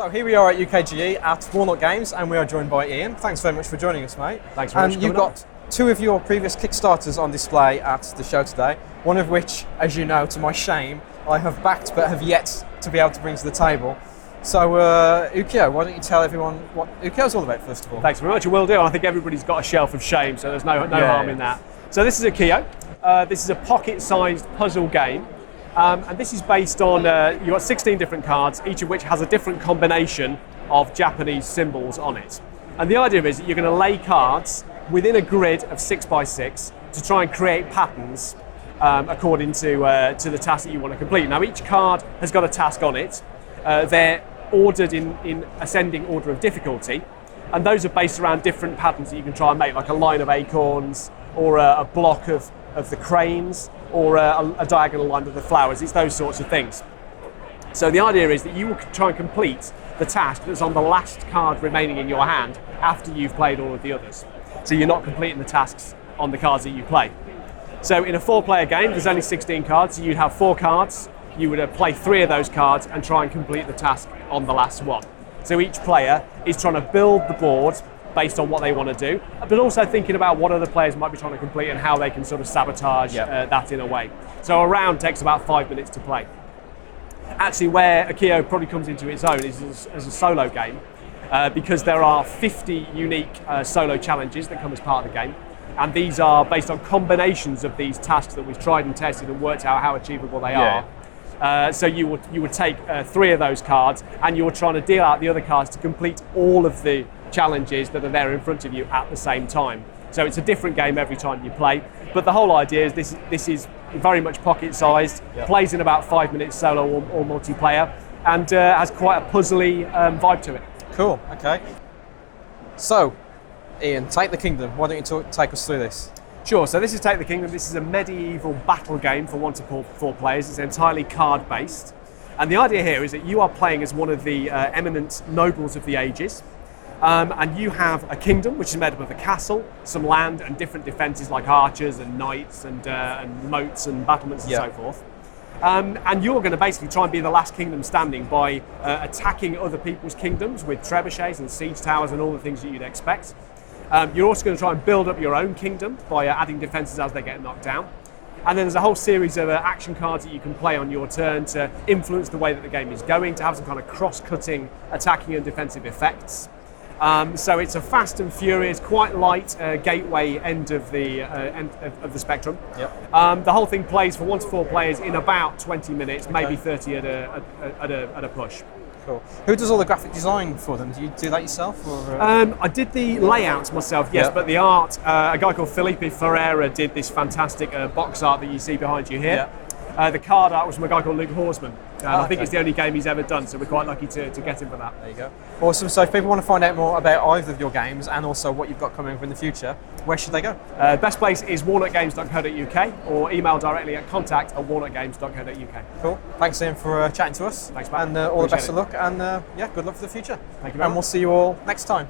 So here we are at UKGE at Walnut Games, and we are joined by Ian. Thanks very much for joining us, mate. Thanks very much. And you've got two of your previous Kickstarters on display at the show today, one of which, as you know, to my shame, I have backed but have yet to be able to bring to the table. So, Ukiyo, why don't you tell everyone what Ukiyo's all about, first of all? Thanks very much, I will do. I think everybody's got a shelf of shame, so there's no harm in that. So this is Ukiyo. This is a pocket-sized puzzle game. And this is based on, you've got 16 different cards, each of which has a different combination of Japanese symbols on it. And the idea is that you're going to lay cards within a grid of 6x6 to try and create patterns according to the task that you want to complete. Now, each card has got a task on it. They're ordered in ascending order of difficulty, and those are based around different patterns that you can try and make, like a line of acorns, or a block of the cranes, or a diagonal line of the flowers. It's those sorts of things. So the idea is that you will try and complete the task that's on the last card remaining in your hand after you've played all of the others. So you're not completing the tasks on the cards that you play. So in a 4-player game, there's only 16 cards, so you'd have 4 cards. You would play 3 of those cards and try and complete the task on the last one. So each player is trying to build the board based on what they want to do, but also thinking about what other players might be trying to complete and how they can sort of sabotage that in a way. So a round takes about 5 minutes to play. Actually, where Ukiyo probably comes into its own is as a solo game, because there are 50 unique solo challenges that come as part of the game, and these are based on combinations of these tasks that we've tried and tested and worked out how achievable they are. So you would take 3 of those cards, and you're trying to deal out the other cards to complete all of the challenges that are there in front of you at the same time. So it's a different game every time you play, but the whole idea is this is very much pocket-sized, plays in about 5 minutes solo or multiplayer, and has quite a puzzly vibe to it. Cool, okay. So, Ian, Take the Kingdom. Why don't you take us through this? Sure, so this is Take the Kingdom. This is a medieval battle game for 1 to 4 players. It's entirely card-based. And the idea here is that you are playing as one of the eminent nobles of the ages. And you have a kingdom, which is made up of a castle, some land, and different defences like archers and knights and moats and battlements and so forth. And you're going to basically try and be the last kingdom standing by attacking other people's kingdoms with trebuchets and siege towers and all the things that you'd expect. You're also going to try and build up your own kingdom by adding defences as they get knocked down. And then there's a whole series of action cards that you can play on your turn to influence the way that the game is going, to have some kind of cross-cutting attacking and defensive effects. So it's a fast and furious, quite light gateway end of the spectrum. The whole thing plays for 1 to 4 players in about 20 minutes, maybe 30 at a push. Cool. Who does all the graphic design for them? Do you do that yourself? Or, I did the layouts myself, yes, but the art, a guy called Felipe Ferreira did this fantastic box art that you see behind you here. The card art was from a guy called Luke Horsman. I think it's the only game he's ever done, so we're quite lucky to get him for that. There you go. Awesome. So if people want to find out more about either of your games and also what you've got coming up in the future, where should they go? Best place is walnutgames.co.uk or email directly at contact@walnutgames.co.uk. Cool. Thanks, Ian, for chatting to us. Thanks, Matt. And all the best of luck, and good luck for the future. Thank you very much. And we'll see you all next time.